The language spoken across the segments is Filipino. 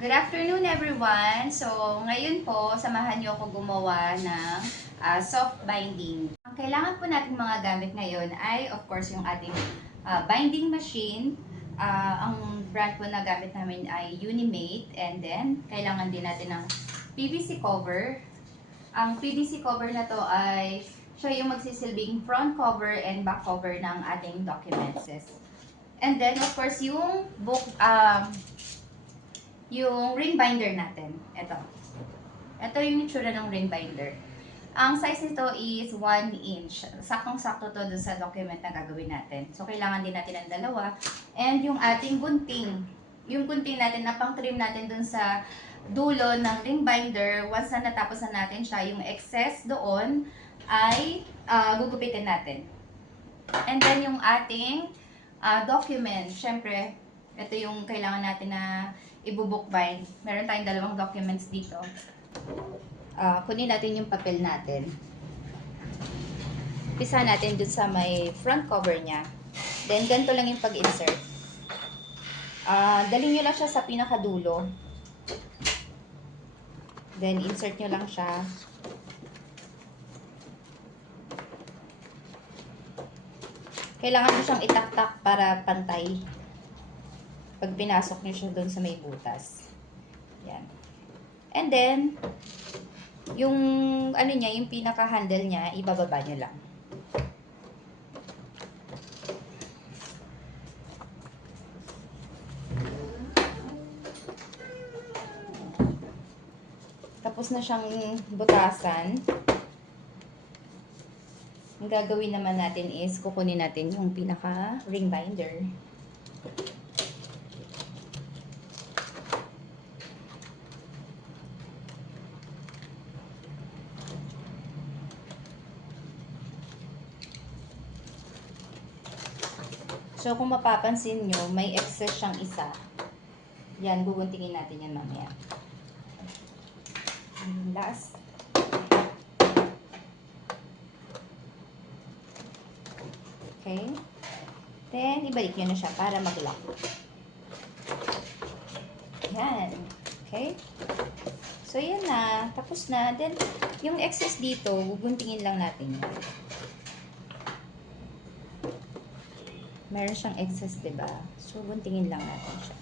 Good afternoon everyone! So, ngayon po, samahan niyo ako gumawa ng soft binding. Ang kailangan po nating mga gamit ngayon ay of course yung ating binding machine. Ang brand po na gamit namin ay Unimate, and then kailangan din natin ng PVC cover. Ang PVC cover na to ay siya yung magsisilbing front cover and back cover ng ating documents. And then of course yung yung ring binder natin. Ito yung itsura ng ring binder. Ang size nito is 1 inch. Saktong-sakto to dun sa document na gagawin natin. So, kailangan din natin ng dalawa. And yung ating gunting. Yung gunting natin na pang-trim natin dun sa dulo ng ring binder. Once na natapos na natin siya, yung excess doon ay gugupitin natin. And then yung ating document. Syempre, ito yung kailangan natin na i-bookbind. Meron tayong dalawang documents dito. Kunin natin yung papel natin. Pisa natin dun sa may front cover niya. Then, ganito lang yung pag-insert. Dalhin nyo lang siya sa pinakadulo. Then, insert nyo lang siya. Kailangan nyo siyang itaktak para pantay. Pag pinasok nyo siya doon sa may butas. Yan. And then, yung ano niya, yung pinaka-handle niya, ibababa nyo lang. Tapos na siyang butasan. Ang gagawin naman natin is, kukunin natin yung pinaka-ring binder. So, kung mapapansin nyo, may excess siyang isa. Yan, guguntingin natin yan mamaya. Last. Okay. Then, ibalik nyo na siya para mag-lock. Yan. Okay. So, yan na. Tapos na. Then, yung excess dito, guguntingin lang natin yan. Meron siyang excess, diba? So, guntingin lang natin siya.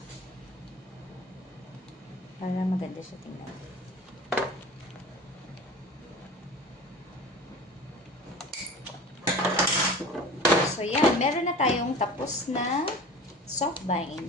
Para maganda siya tingnan. So, yan. Meron na tayong tapos na soft bind.